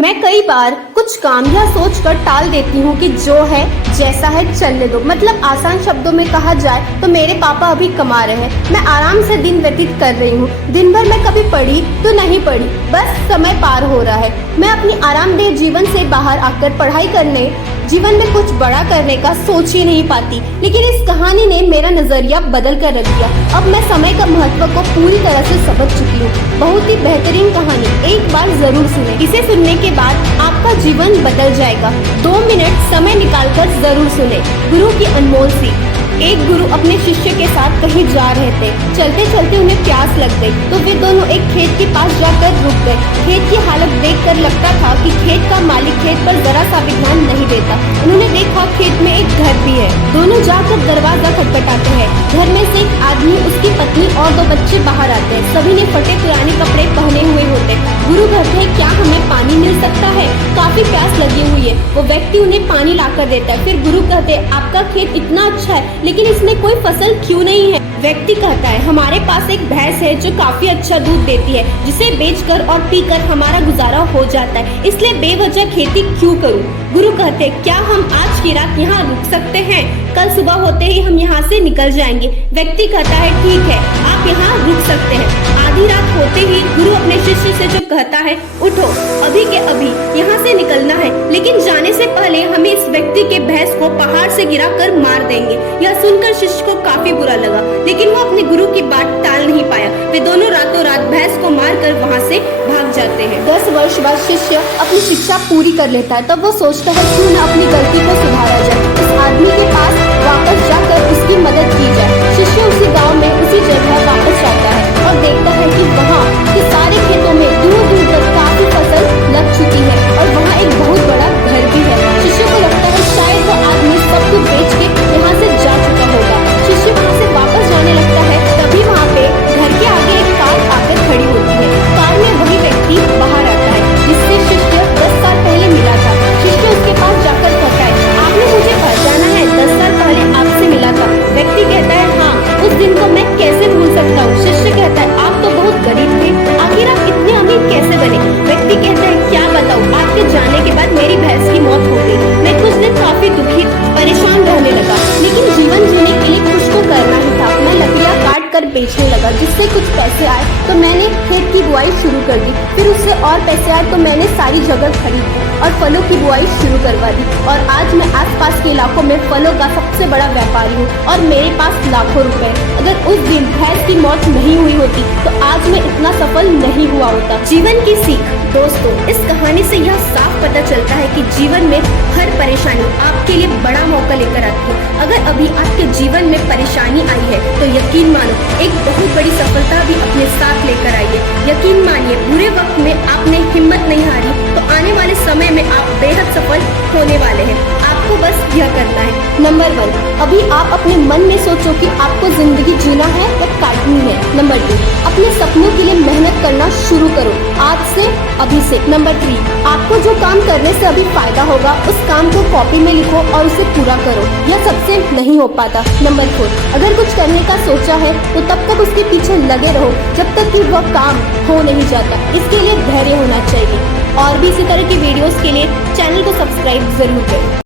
मैं कई बार कुछ काम या सोचकर टाल देती हूँ कि जो है जैसा है चलने दो। मतलब आसान शब्दों में कहा जाए तो मेरे पापा अभी कमा रहे हैं, मैं आराम से दिन व्यतीत कर रही हूँ। दिन भर मैं कभी पढ़ी तो नहीं पढ़ी, बस समय पार हो रहा है। मैं अपनी आरामदेह जीवन से बाहर आकर पढ़ाई करने, जीवन में कुछ बड़ा करने का सोच ही नहीं पाती। लेकिन इस कहानी ने मेरा नजरिया बदल कर रख दिया। अब मैं समय का महत्व को पूरी तरह से समझ चुकी हूँ। बहुत ही बेहतरीन कहानी, एक बार जरूर सुने। इसे सुनने के बाद आपका जीवन बदल जाएगा। 2 मिनट समय निकालकर जरूर सुने। गुरु की अनमोल सीख। एक गुरु अपने शिष्य के साथ कहीं जा रहे थे। चलते चलते उन्हें प्यास लग गई तो वे दोनों एक खेत के पास जाकर रुक गए। खेत की हालत देखकर लगता था कि खेत का मालिक खेत पर जरा सा भी ध्यान नहीं देता। उन्होंने देखा खेत में एक घर भी है। दोनों जाकर दरवाजा खटखटाते हैं। घर में से एक आदमी, उसकी पत्नी और 2 बच्चे बाहर आते हैं। सभी ने फटे पुराने कपड़े पहने हुए होते। गुरु कहते हैं, क्या हमें पानी मिल सकता है? काफी प्यास लगी हुई है। वो व्यक्ति उन्हें पानी लाकर देता है। फिर गुरु कहते हैं, आपका खेत इतना अच्छा है लेकिन इसमें कोई फसल क्यों नहीं है? व्यक्ति कहता है, हमारे पास एक भैंस है जो काफी अच्छा दूध देती है, जिसे बेचकर और पीकर हमारा गुजारा हो जाता है, इसलिए बेवजह खेती क्यों करूं? गुरु कहते हैं, क्या हम आज की रात यहाँ रुक सकते हैं? कल सुबह होते ही हम यहाँ से निकल जाएंगे। व्यक्ति कहता है, ठीक है, आप यहाँ रुक सकते हैं। आधी रात होते ही गुरु अपने शिष्य से जो कहता है, उठो, अभी के अभी यहाँ से निकलना है, लेकिन जाने से पहले हमें इस व्यक्ति के भैंस को पहाड़ से गिराकर मार देंगे। यह सुनकर शिष्य को काफी बुरा लगा, लेकिन वो अपने गुरु की बात टाल नहीं पाया। वे दोनों रातों रात भैंस को मारकर वहाँ से भाग जाते हैं। 10 वर्ष बाद शिष्य अपनी शिक्षा पूरी कर लेता है। तब वो सोचता है क्यों न अपनी गलती को सुधारा जाए, उस आदमी के पास वापस जाकर उसकी मदद की जाए। शिष्य उसी गाँव में उसी जगह वापस जाता है और देखता है कि वहाँ के सारे खेतों में दूर दूर तक काफी फसल लग चुकी है और वहाँ एक बहुत बड़ा घर भी है। शिष्य को लगता है शायद वो आदमी सब कुछ बेच के यहाँ से जा चुका होगा। शिष्य वहाँ से वापस जाने लगता है, तभी वहाँ पे घर के आगे एक कार आकर खड़ी होती है। कार में वही व्यक्ति बाहर आता है जिससे शिष्य 10 साल पहले मिला था। शिष्य उसके पास जाकर कहता है, आपने मुझे पहचाना है? 10 साल पहले आपसे मिला था। व्यक्ति कहता है, हाँ, उस दिन को मैं कैसे भूल सकता हूँ। शिष्य कहता है, आप तो बहुत गरीब थे, आखिर आप इतने अमीर कैसे बने? व्यक्ति कहता है, क्या बताऊँ, आपके जाने के बाद मेरी भैंस की मौत हो गई। मैं कुछ दिन काफी दुखी परेशान रहने लगा, लेकिन जीवन जीने के लिए कुछ तो करना ही था। मैं लकड़ियाँ काट कर बेचने लगा, जिससे कुछ पैसे आए तो मैंने खेत की बुआई शुरू कर दी। फिर उससे और पैसे आए तो मैंने सारी जगह खरीद दी और फलों की बुआई शुरू करवा दी। और आज मैं आसपास के इलाकों में फलों का सबसे बड़ा व्यापारी हूँ और मेरे पास लाखों रुपए। अगर उस दिन भैंस की मौत नहीं हुई होती तो आज मैं इतना सफल नहीं हुआ होता। जीवन की सीख। दोस्तों, इस कहानी से यह साफ पता चलता है कि जीवन में हर परेशानी आपके लिए बड़ा मौका लेकर आती है। अगर अभी आपके जीवन में परेशानी आई है तो यकीन मानो एक बहुत बड़ी सफलता भी अपने साथ लेकर आई है। यकीन मानिए, बुरे वक्त में आपने हिम्मत नहीं हारी तो आने वाले समय में आप बेहद सफल होने वाले हैं। आपको बस यह करना है। नंबर 1, अभी आप अपने मन में सोचो कि आपको जिंदगी जीना है या काटनी है। नंबर 2, अपने सपनों के लिए मेहनत करना शुरू करो, आज से, अभी से। नंबर 3, आपको जो काम करने से अभी फायदा होगा उस काम को कॉपी में लिखो और उसे पूरा करो। यह सबसे नहीं हो पाता। नंबर 4, अगर कुछ करने का सोचा है तो तब तक उसके पीछे लगे रहो जब तक कि वह काम हो नहीं जाता। इसके लिए धैर्य होना चाहिए। और भी इसी तरह की वीडियोस के लिए चैनल को सब्सक्राइब जरूर करें।